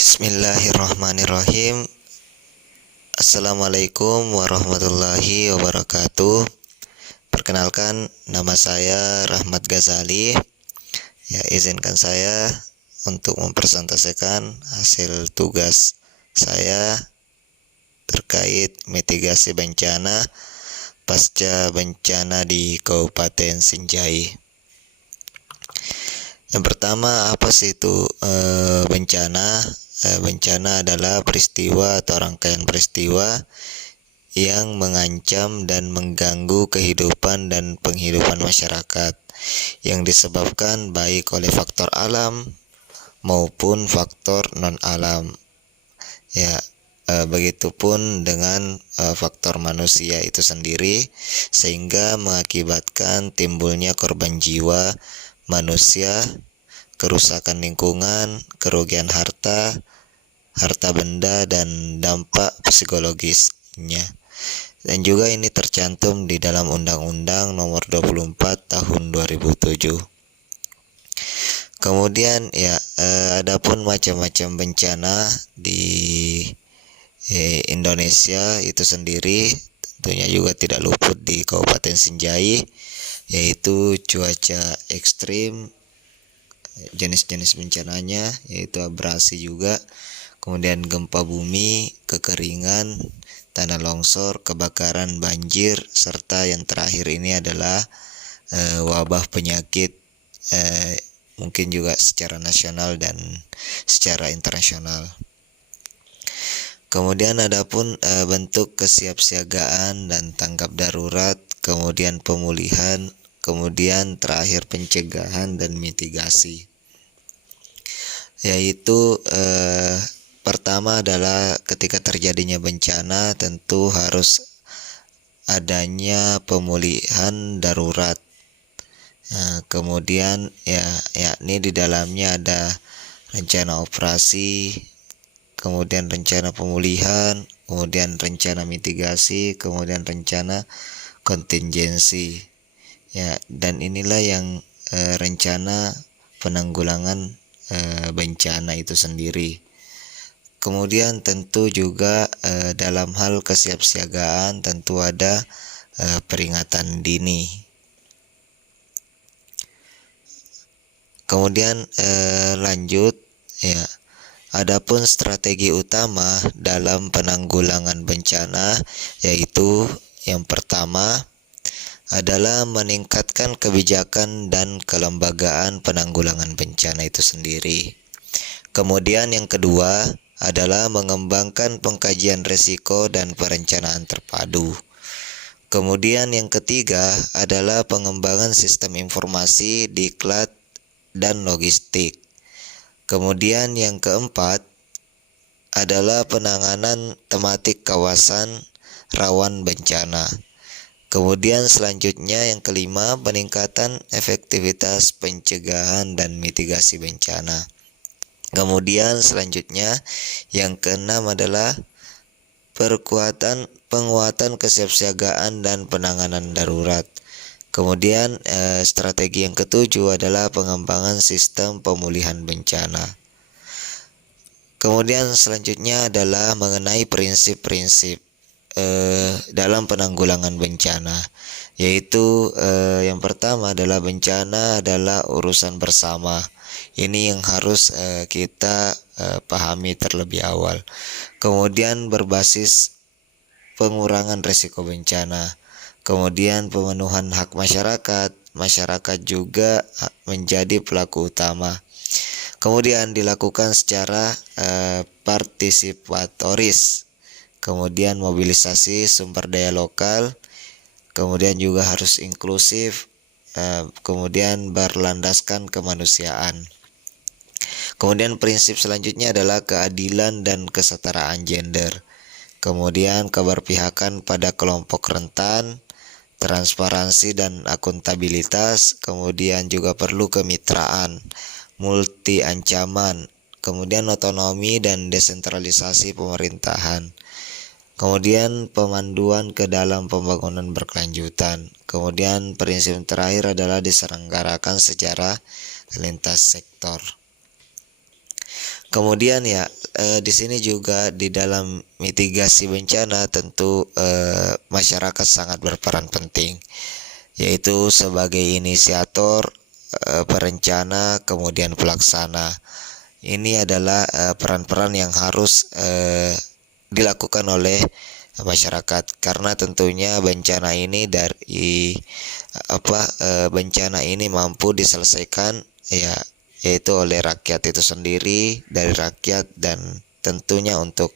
Bismillahirrahmanirrahim. Assalamualaikum warahmatullahi wabarakatuh. Perkenalkan, nama saya Rahmat Ghazali. Izinkan saya untuk mempresentasikan hasil tugas saya terkait mitigasi bencana pasca bencana di Kabupaten Sinjai. Yang pertama, apa sih itu bencana? Bencana adalah peristiwa atau rangkaian peristiwa yang mengancam dan mengganggu kehidupan dan penghidupan masyarakat yang disebabkan baik oleh faktor alam maupun faktor non-alam. Begitupun dengan faktor manusia itu sendiri, sehingga mengakibatkan timbulnya korban jiwa manusia, kerusakan lingkungan, kerugian harta benda, dan dampak psikologisnya. Dan juga ini tercantum di dalam Undang-Undang Nomor 24 Tahun 2007. Kemudian adapun macam-macam bencana di Indonesia itu sendiri tentunya juga tidak luput di Kabupaten Sinjai, yaitu cuaca ekstrim. Jenis-jenis bencananya yaitu abrasi juga, kemudian gempa bumi, kekeringan, tanah longsor, kebakaran, banjir, serta yang terakhir ini adalah wabah penyakit, mungkin juga secara nasional dan secara internasional. Kemudian adapun bentuk kesiapsiagaan dan tanggap darurat, kemudian pemulihan, kemudian terakhir pencegahan dan mitigasi. Yaitu pertama adalah ketika terjadinya bencana tentu harus adanya pemulihan darurat. Kemudian yakni di dalamnya ada rencana operasi, kemudian rencana pemulihan, kemudian rencana mitigasi, kemudian rencana kontingensi. Dan inilah yang rencana penanggulangan bencana itu sendiri. Kemudian tentu juga dalam hal kesiapsiagaan tentu ada peringatan dini. Kemudian lanjut, adapun strategi utama dalam penanggulangan bencana yaitu yang pertama adalah meningkatkan kebijakan dan kelembagaan penanggulangan bencana itu sendiri. Kemudian yang kedua adalah mengembangkan pengkajian risiko dan perencanaan terpadu. Kemudian yang ketiga adalah pengembangan sistem informasi, diklat, dan logistik. Kemudian yang keempat adalah penanganan tematik kawasan rawan bencana. Kemudian selanjutnya yang kelima, peningkatan efektivitas pencegahan dan mitigasi bencana. Kemudian selanjutnya yang keenam adalah penguatan kesiapsiagaan dan penanganan darurat. Kemudian strategi yang ketujuh adalah pengembangan sistem pemulihan bencana. Kemudian selanjutnya adalah mengenai prinsip-prinsip dalam penanggulangan bencana, yaitu yang pertama adalah bencana adalah urusan bersama. Ini yang harus kita pahami terlebih awal. Kemudian berbasis pengurangan risiko bencana, kemudian pemenuhan hak masyarakat. Masyarakat juga menjadi pelaku utama. Kemudian dilakukan secara partisipatoris. Kemudian mobilisasi sumber daya lokal, kemudian juga harus inklusif, kemudian berlandaskan kemanusiaan. Kemudian prinsip selanjutnya adalah keadilan dan kesetaraan gender. Kemudian keberpihakan pada kelompok rentan, transparansi dan akuntabilitas, kemudian juga perlu kemitraan, multi ancaman, kemudian otonomi dan desentralisasi pemerintahan. Kemudian pemanduan ke dalam pembangunan berkelanjutan. Kemudian prinsip terakhir adalah diselenggarakan secara lintas sektor. Kemudian di sini juga di dalam mitigasi bencana tentu masyarakat sangat berperan penting, yaitu sebagai inisiator, perencana, kemudian pelaksana. Ini adalah peran-peran yang harus dilakukan oleh masyarakat, karena tentunya bencana ini bencana ini mampu diselesaikan yaitu oleh rakyat itu sendiri, dari rakyat, dan tentunya untuk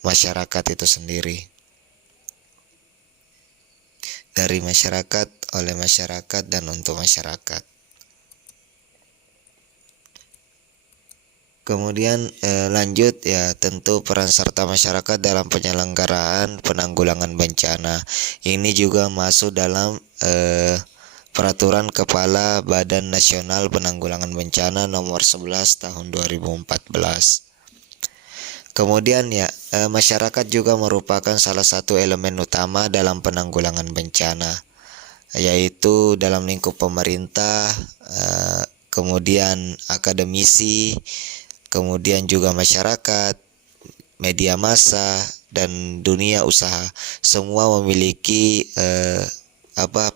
masyarakat itu sendiri, dari masyarakat, oleh masyarakat, dan untuk masyarakat. Kemudian lanjut ya, tentu peran serta masyarakat dalam penyelenggaraan penanggulangan bencana. Ini juga masuk dalam Peraturan Kepala Badan Nasional Penanggulangan Bencana nomor 11 tahun 2014. Kemudian ya, masyarakat juga merupakan salah satu elemen utama dalam penanggulangan bencana, yaitu dalam lingkup pemerintah, kemudian akademisi, kemudian juga masyarakat, media massa, dan dunia usaha. Semua memiliki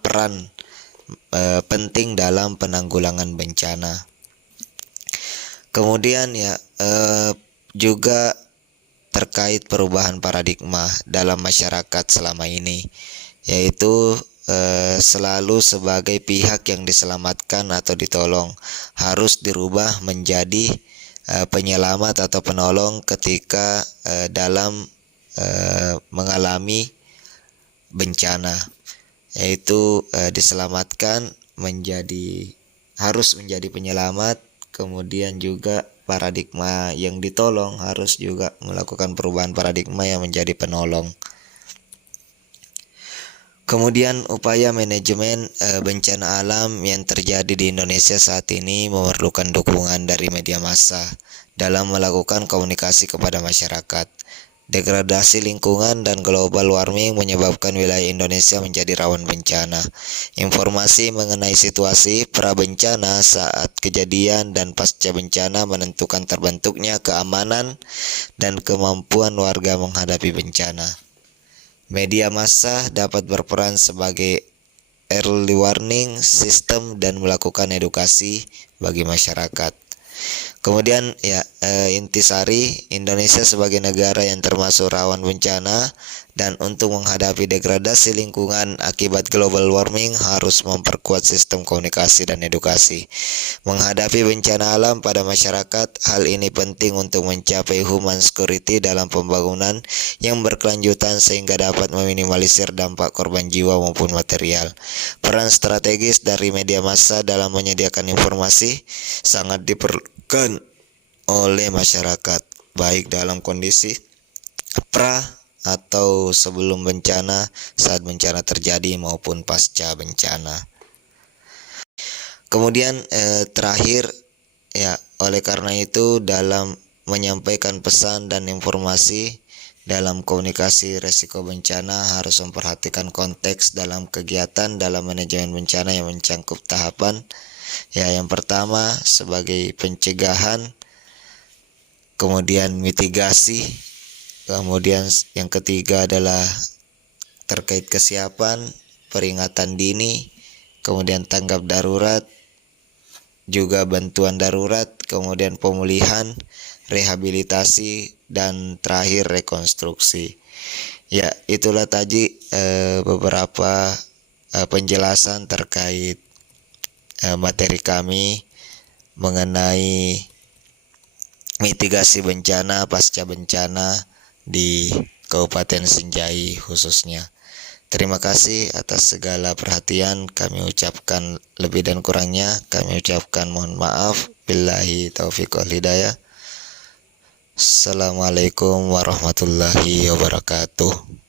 peran penting dalam penanggulangan bencana. Kemudian ya, juga terkait perubahan paradigma dalam masyarakat selama ini, yaitu selalu sebagai pihak yang diselamatkan atau ditolong, harus dirubah menjadi penyelamat atau penolong ketika dalam mengalami bencana, yaitu diselamatkan harus menjadi penyelamat. Kemudian juga paradigma yang ditolong harus juga melakukan perubahan paradigma yang menjadi penolong. Kemudian upaya manajemen bencana alam yang terjadi di Indonesia saat ini memerlukan dukungan dari media massa dalam melakukan komunikasi kepada masyarakat. Degradasi lingkungan dan global warming menyebabkan wilayah Indonesia menjadi rawan bencana. Informasi mengenai situasi prabencana saat kejadian dan pasca bencana menentukan terbentuknya keamanan dan kemampuan warga menghadapi bencana. Media massa dapat berperan sebagai early warning system dan melakukan edukasi bagi masyarakat. Kemudian ya, intisari, Indonesia sebagai negara yang termasuk rawan bencana dan untuk menghadapi degradasi lingkungan akibat global warming harus memperkuat sistem komunikasi dan edukasi. Menghadapi bencana alam pada masyarakat, hal ini penting untuk mencapai human security dalam pembangunan yang berkelanjutan sehingga dapat meminimalisir dampak korban jiwa maupun material. Peran strategis dari media massa dalam menyediakan informasi sangat diperlukan oleh masyarakat, baik dalam kondisi pra atau sebelum bencana, saat bencana terjadi maupun pasca bencana. Kemudian terakhir ya, oleh karena itu dalam menyampaikan pesan dan informasi dalam komunikasi resiko bencana harus memperhatikan konteks dalam kegiatan dalam manajemen bencana yang mencangkup tahapan. Ya, yang pertama sebagai pencegahan, kemudian mitigasi, kemudian yang ketiga adalah terkait kesiapan, peringatan dini, kemudian tanggap darurat, juga bantuan darurat, kemudian pemulihan, rehabilitasi, dan terakhir rekonstruksi. Ya, itulah tadi beberapa penjelasan terkait materi kami mengenai mitigasi bencana pasca bencana di Kabupaten Sinjai khususnya. Terima kasih atas segala perhatian. Kami ucapkan lebih dan kurangnya kami ucapkan mohon maaf. Billahi taufiq wal hidayah. Assalamualaikum warahmatullahi wabarakatuh.